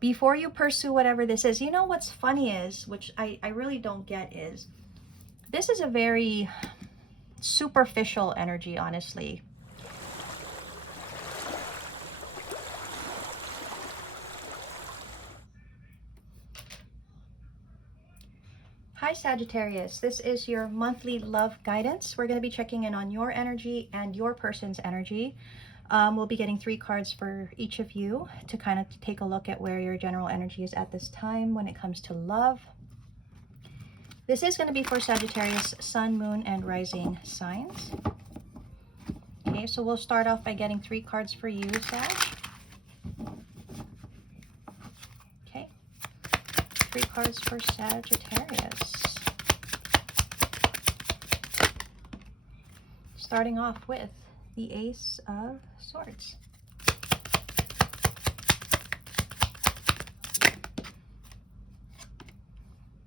before you pursue whatever this is. You know what's funny is, which I really don't get, is this is a very superficial energy, honestly. Hi Sagittarius, this is your monthly love guidance. We're going to be checking in on your energy and your person's energy. We'll be getting 3 cards for each of you to kind of take a look at where your general energy is at this time when it comes to love. This is going to be for Sagittarius, Sun, Moon, and Rising signs. Okay, so we'll start off by getting 3 cards for you, Sag. Okay, 3 cards for Sagittarius. Starting off with the Ace of Swords.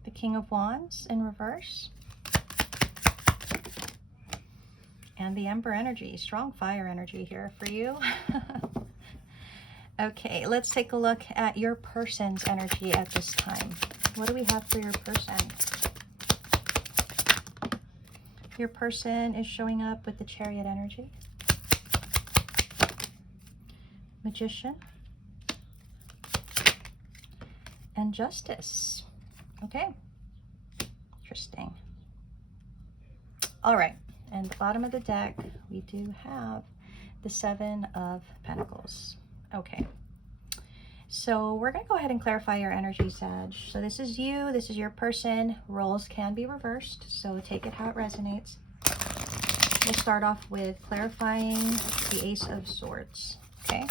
The King of Wands in reverse. And the Emperor energy, strong fire energy here for you. Okay, let's take a look at your person's energy at this time. What do we have for your person? Your person is showing up with the Chariot energy. Magician. And Justice. Okay. Interesting. All right. And the bottom of the deck, we do have the 7 of Pentacles. Okay. So we're going to go ahead and clarify your energy, Sag. So this is you. This is your person. Roles can be reversed, so take it how it resonates. We'll start off with clarifying the Ace of Swords. Okay.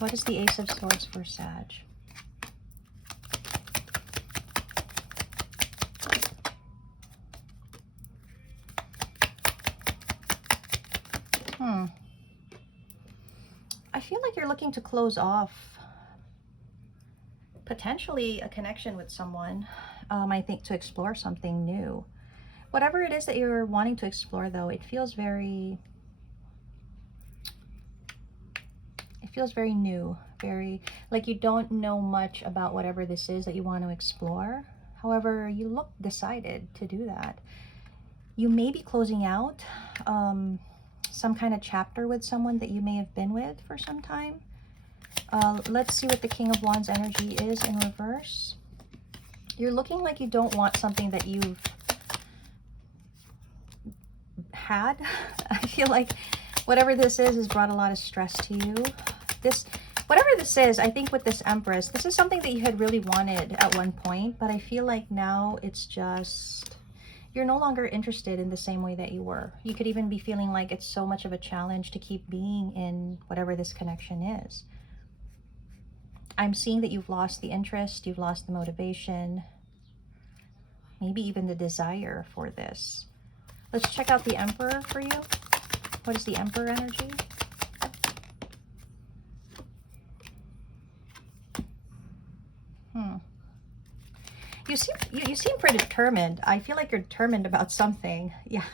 What is the Ace of Swords for Sag? I feel like you're looking to close off potentially a connection with someone. I think to explore something new. Whatever it is that you're wanting to explore, though, it feels very new, very like you don't know much about whatever this is that you want to explore. However, you look decided to do that. You may be closing out some kind of chapter with someone that you may have been with for some time. Let's see what the King of Wands energy is in reverse. You're looking like you don't want something that you've had. I feel like whatever this is has brought a lot of stress to you. Whatever this is, I think with this Empress, this is something that you had really wanted at one point, but I feel like now it's just, you're no longer interested in the same way that you were. You could even be feeling like it's so much of a challenge to keep being in whatever this connection is. I'm seeing that you've lost the interest, you've lost the motivation, maybe even the desire for this. Let's check out the Emperor for you. What is the Emperor energy? You seem pretty determined. I feel like you're determined about something. Yeah.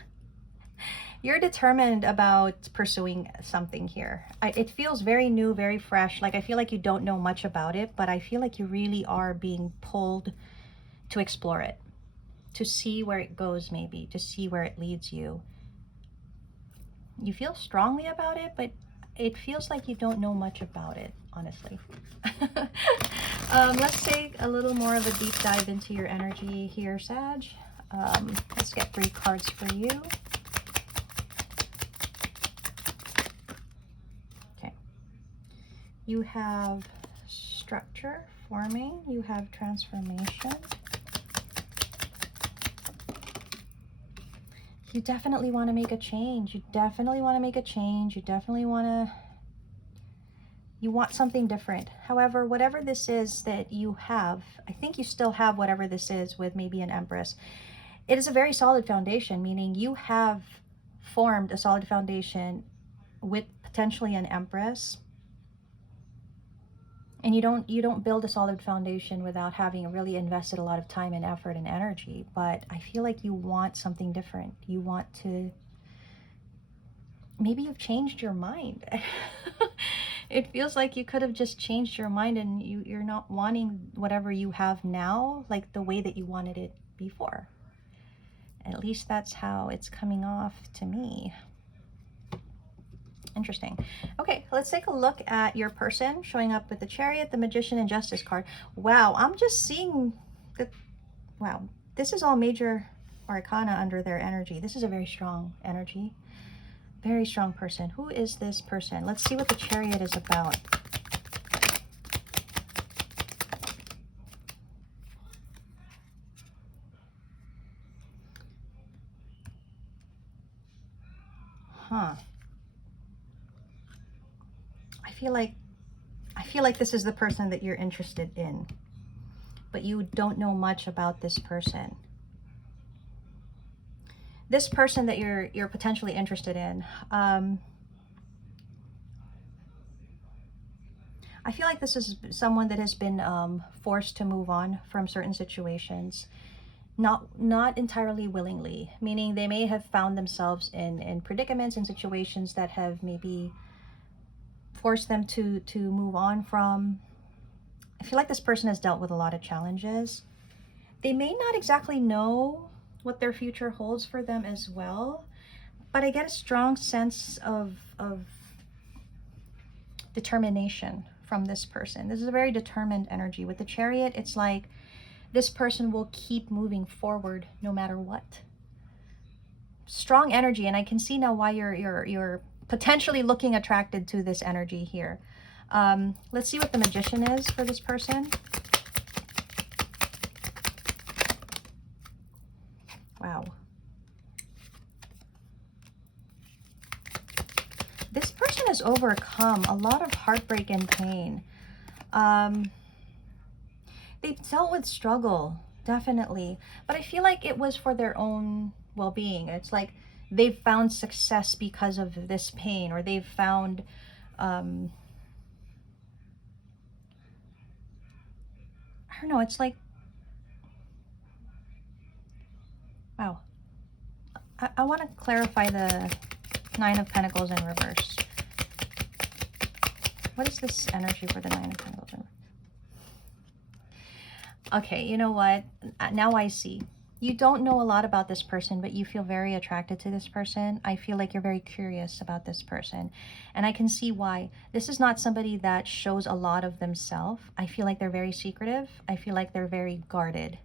You're determined about pursuing something here. It feels very new, very fresh. Like I feel like you don't know much about it, but I feel like you really are being pulled to explore it, to see where it goes, maybe, to see where it leads you. You feel strongly about it, but it feels like you don't know much about it, honestly. Let's take a little more of a deep dive into your energy here, Sag. Let's get 3 cards for you. Okay. You have structure, forming. You have transformation. You definitely want to make a change. You definitely want to make a change. You definitely you want something different. However, whatever this is that you have, I think you still have whatever this is with maybe an Empress. It is a very solid foundation, meaning you have formed a solid foundation with potentially an Empress. And you don't build a solid foundation without having really invested a lot of time and effort and energy. But I feel like you want something different. You want to, maybe you've changed your mind. It feels like you could have just changed your mind and you're not wanting whatever you have now, like the way that you wanted it before. At least that's how it's coming off to me. Interesting. Okay, let's take a look at your person showing up with the Chariot, the Magician, and Justice card. Wow, I'm just seeing the... Wow, this is all major arcana under their energy. This is a very strong energy. Very strong person. Who is this person? Let's see what the Chariot is about. Huh. I feel like this is the person that you're interested in, but you don't know much about this person. This person that you're potentially interested in, I feel like this is someone that has been forced to move on from certain situations, not entirely willingly, meaning they may have found themselves in predicaments and situations that have maybe forced them to move on from. I feel like this person has dealt with a lot of challenges. They may not exactly know what their future holds for them as well, but I get a strong sense of determination from this person. This is a very determined energy. With the Chariot, it's like this person will keep moving forward no matter what. Strong energy, and I can see now why you're potentially looking attracted to this energy here. Let's see what the Magician is for this person. Wow. This person has overcome a lot of heartbreak and pain. They've dealt with struggle, definitely. But I feel like it was for their own well-being. It's like they've found success because of this pain, or they've found... I don't know, it's like... Wow. I want to clarify the Nine of Pentacles in reverse. What is this energy for the Nine of Pentacles in reverse? Okay, you know what? Now I see. You don't know a lot about this person, but you feel very attracted to this person. I feel like you're very curious about this person. And I can see why. This is not somebody that shows a lot of themselves. I feel like they're very secretive. I feel like they're very guarded.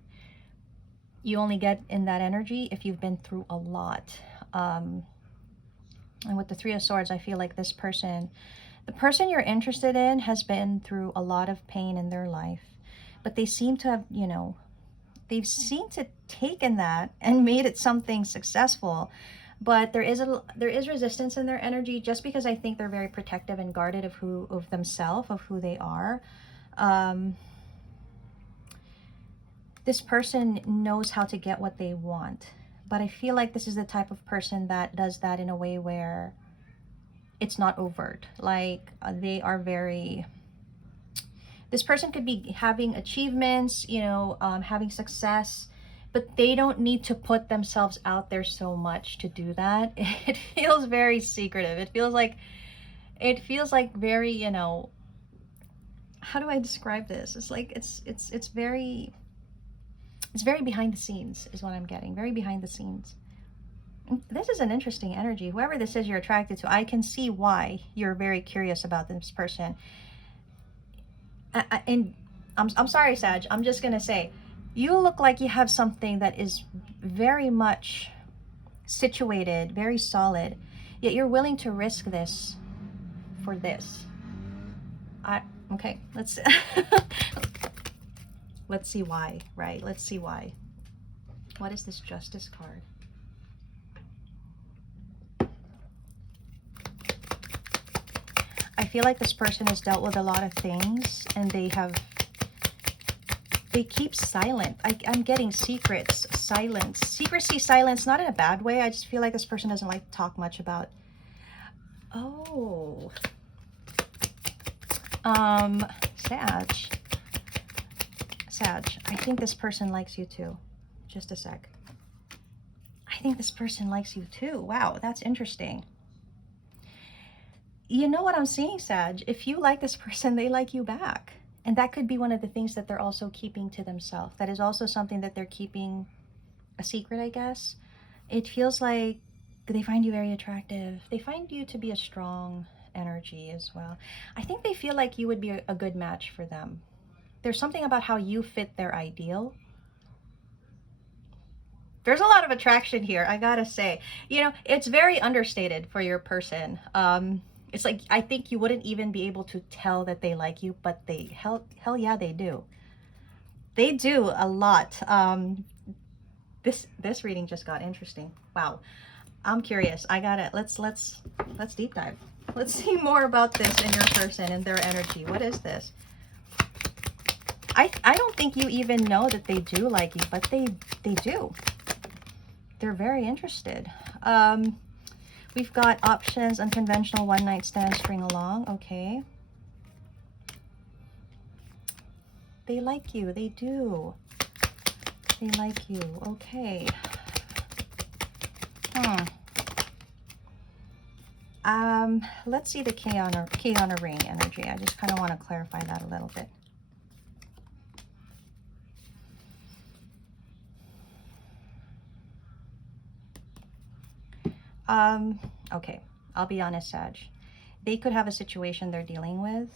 You only get in that energy if you've been through a lot. And with the Three of Swords, I feel like this person, the person you're interested in, has been through a lot of pain in their life. But they seem to have, you know, they've seemed to taken that and made it something successful. But there is resistance in their energy, just because I think they're very protective and guarded of themselves, of who they are. This person knows how to get what they want, but I feel like this is the type of person that does that in a way where it's not overt. Like they are very... This person could be having achievements, you know, having success, but they don't need to put themselves out there so much to do that. It feels very secretive. It feels like very, you know, how do I describe this? It's like it's very behind the scenes is what I'm getting. Very behind the scenes. This is an interesting energy. Whoever this is you're attracted to, I can see why you're very curious about this person. And I'm sorry, Sag, I'm just gonna say, you look like you have something that is very much situated, very solid, yet you're willing to risk this for this. Okay, let's let's see why, right? Let's see why. What is this Justice card? I feel like this person has dealt with a lot of things, and they keep silent. I'm getting secrets, silence, secrecy, silence, not in a bad way. I just feel like this person doesn't like to talk much about... Oh. Sag, I think this person likes you too. Just a sec. I think this person likes you too. Wow, that's interesting. you know what I'm seeing, Sag? If you like this person, they like you back. And that could be one of the things that they're also keeping to themselves. That is also something that they're keeping a secret, I guess. It feels like they find you very attractive. They find you to be a strong energy as well. I think they feel like you would be a good match for them. There's something about how you fit their ideal. There's a lot of attraction here, I gotta say. You know, it's very understated for your person. It's like, I think you wouldn't even be able to tell that they like you, but hell yeah, they do. They do a lot. This reading just got interesting. Wow. I'm curious. I gotta, let's deep dive. Let's see more about this in your person and their energy. What is this? I don't think you even know that they do like you, but they do. They're very interested. We've got options, unconventional, one night stand, string along. Okay. They like you. They do. They like you. Okay. Let's see the key on a ring energy. I just kind of want to clarify that a little bit. Okay, I'll be honest, Sag. They could have a situation they're dealing with.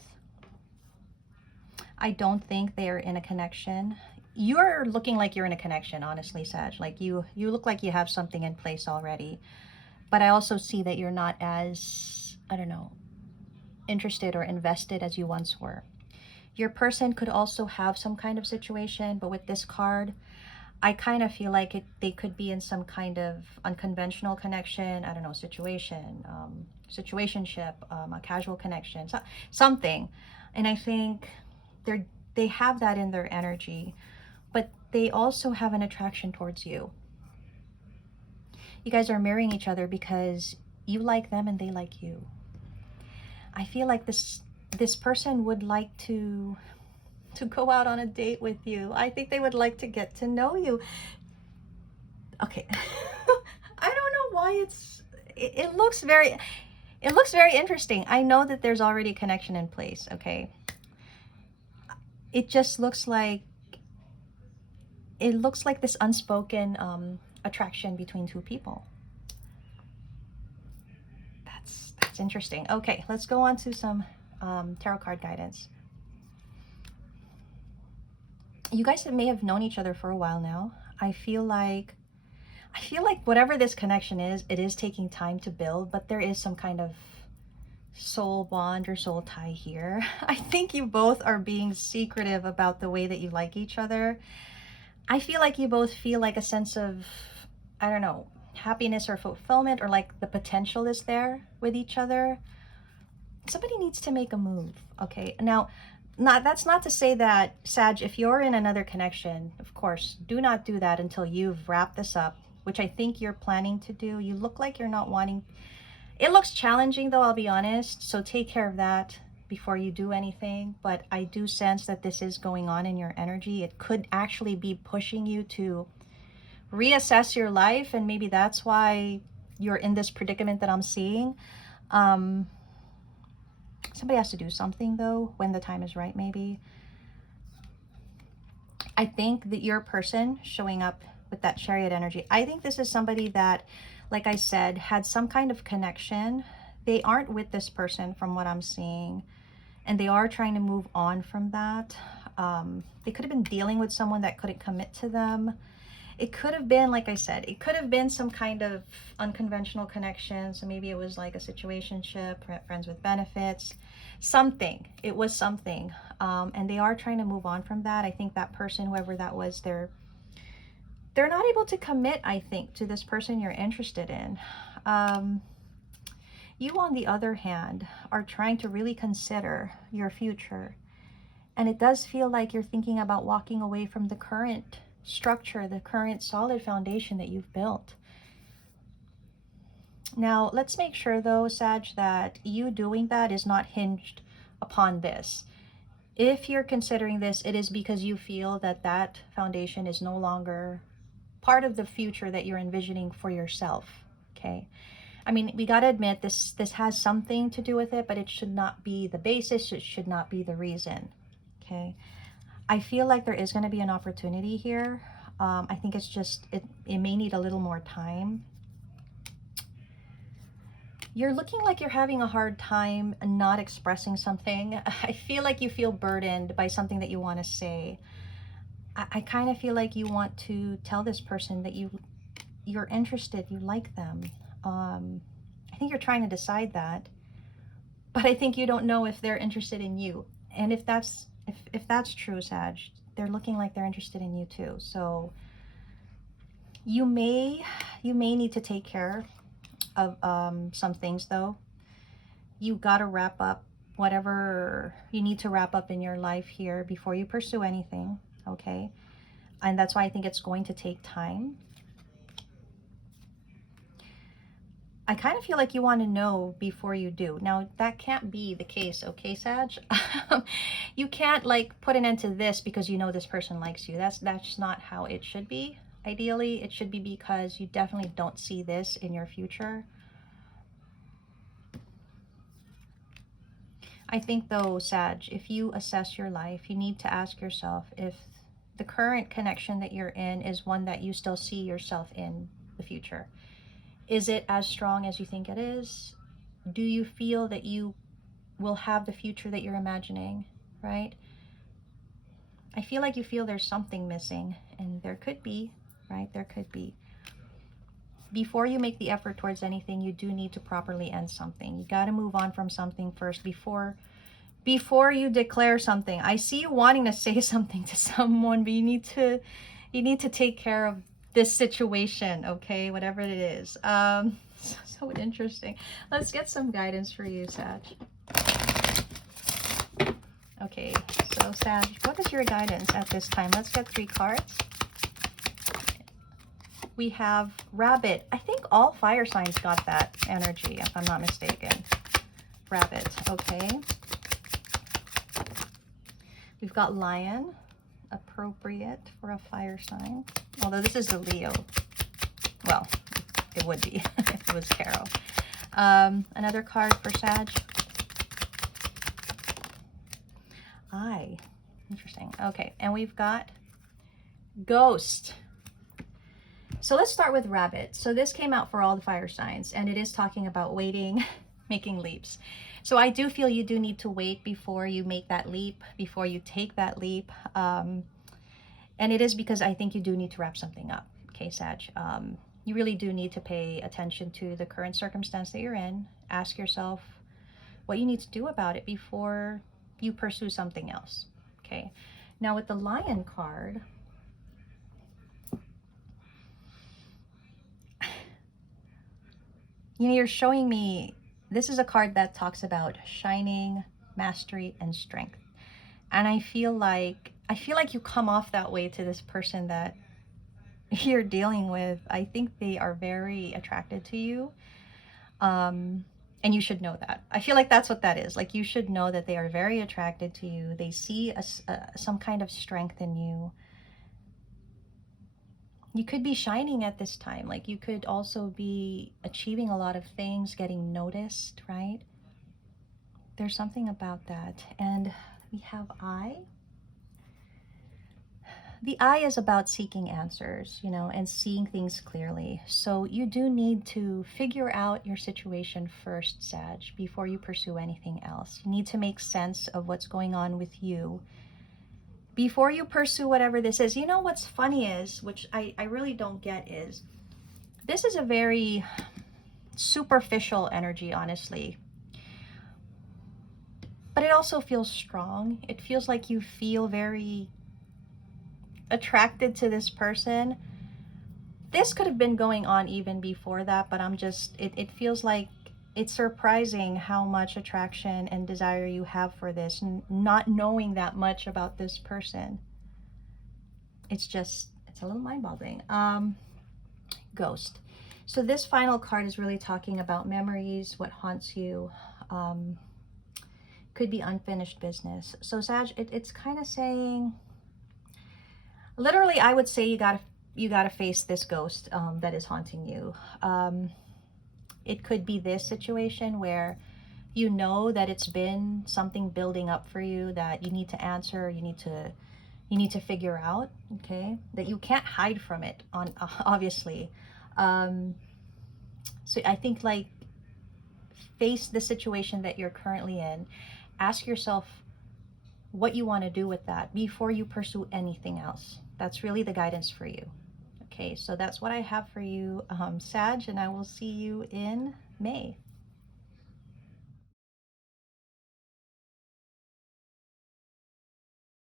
I don't think they're in a connection. You're looking like you're in a connection, honestly, Sag. Like you look like you have something in place already. But I also see that you're not as, I don't know, interested or invested as you once were. Your person could also have some kind of situation, but with this card, I kind of feel like they could be in some kind of unconventional connection, I don't know, situation, situationship, a casual connection, something. And I think they have that in their energy, but they also have an attraction towards you. You guys are mirroring each other because you like them and they like you. I feel like this person would like to go out on a date with you. I think they would like to get to know you. Okay. I don't know why it looks very interesting. I know that there's already a connection in place, okay? It just looks like this unspoken attraction between two people. That's interesting. Okay, let's go on to some tarot card guidance. You guys may have known each other for a while now. I feel like whatever this connection is, it is taking time to build, but there is some kind of soul bond or soul tie here. I think you both are being secretive about the way that you like each other. I feel like you both feel like a sense of, I don't know, happiness or fulfillment, or like the potential is there with each other. Somebody needs to make a move, okay? Now, that's not to say that, Sag, if you're in another connection, of course, do not do that until you've wrapped this up, which I think you're planning to do. You look like you're not wanting. It looks challenging, though, I'll be honest, so take care of that before you do anything. But I do sense that this is going on in your energy. It could actually be pushing you to reassess your life, and maybe that's why you're in this predicament that I'm seeing. Somebody has to do something, though, when the time is right, maybe. I think that your person showing up with that Chariot energy, I think this is somebody that, like I said, had some kind of connection. They aren't with this person from what I'm seeing, and they are trying to move on from that. They could have been dealing with someone that couldn't commit to them. It could have been, like I said, it could have been some kind of unconventional connection. So maybe it was like a situationship, friends with benefits, something. It was something. And they are trying to move on from that. I think that person, whoever that was, they're not able to commit, I think, to this person you're interested in. You, on the other hand, are trying to really consider your future. And it does feel like you're thinking about walking away from the current structure, the current solid foundation that you've built. Now, let's make sure, though, Sag, that you doing that is not hinged upon this. If you're considering this, it is because you feel that that foundation is no longer part of the future that you're envisioning for yourself, okay? I mean, we got to admit this has something to do with it, but it should not be the basis. It should not be the reason. Okay. I feel like there is going to be an opportunity here. I think it's just, it may need a little more time. You're looking like you're having a hard time not expressing something. I feel like you feel burdened by something that you want to say. I kind of feel like you want to tell this person that you're interested, you like them. I think you're trying to decide that, but I think you don't know if they're interested in you. And if that's true, Sag, they're looking like they're interested in you too. So you may need to take care of some things though. You got to wrap up whatever you need to wrap up in your life here before you pursue anything, okay? And that's why I think it's going to take time. I kind of feel like you want to know before you do. Now, that can't be the case, okay, Sag? You can't like put an end to this because you know this person likes you. That's not how it should be. Ideally, it should be because you definitely don't see this in your future. I think though, Sag, if you assess your life, you need to ask yourself if the current connection that you're in is one that you still see yourself in the future. Is it as strong as you think it is? Do you feel that you will have the future that you're imagining, right? I feel like you feel there's something missing, and there could be, right? There could be. Before you make the effort towards anything, you do need to properly end something. You got to move on from something first before you declare something. I see you wanting to say something to someone, but you need to take care of this situation, okay? Whatever it is. So interesting. Let's get some guidance for you, Sag. Okay, so Sag, what is your guidance at this time? Let's get 3 cards. We have Rabbit. I think all fire signs got that energy, if I'm not mistaken. Rabbit, okay. We've got Lion, appropriate for a fire sign. Although this is a Leo. Well, it would be if it was tarot. Another card for Sag. Eye. Interesting. Okay, and we've got Ghost. So let's start with Rabbit. So this came out for all the fire signs, and it is talking about waiting, making leaps. So I do feel you do need to wait before you make that leap, before you take that leap. And it is because I think you do need to wrap something up, okay, Sag? You really do need to pay attention to the current circumstance that you're in. Ask yourself what you need to do about it before you pursue something else, okay? Now with the Lion card, you know, you're showing me, this is a card that talks about shining, mastery, and strength. And I feel like you come off that way to this person that you're dealing with. I think they are very attracted to you. And you should know that. I feel like that's what that is. Like, you should know that they are very attracted to you. They see some kind of strength in you. You could be shining at this time. Like, you could also be achieving a lot of things, getting noticed, right? There's something about that. And we have Eye. The Eye is about seeking answers, you know, and seeing things clearly. So you do need to figure out your situation first, Sag, before you pursue anything else. You need to make sense of what's going on with you before you pursue whatever this is. You know what's funny is, which I really don't get, is this is a very superficial energy, honestly. But it also feels strong. It feels like you feel very attracted to this person. This could have been going on even before that, but it feels like it's surprising how much attraction and desire you have for this, not knowing that much about this person. It's a little mind-boggling. Ghost. So this final card is really talking about memories, what haunts you. Could be unfinished business. So Sag, it's kind of saying, literally, I would say you gotta face this ghost that is haunting you. It could be this situation where you know that it's been something building up for you that you need to answer, you need to figure out, okay? That you can't hide from it on obviously. So I think like face the situation that you're currently in. Ask yourself what you want to do with that before you pursue anything else. That's really the guidance for you. Okay, so that's what I have for you, Sag, and I will see you in May.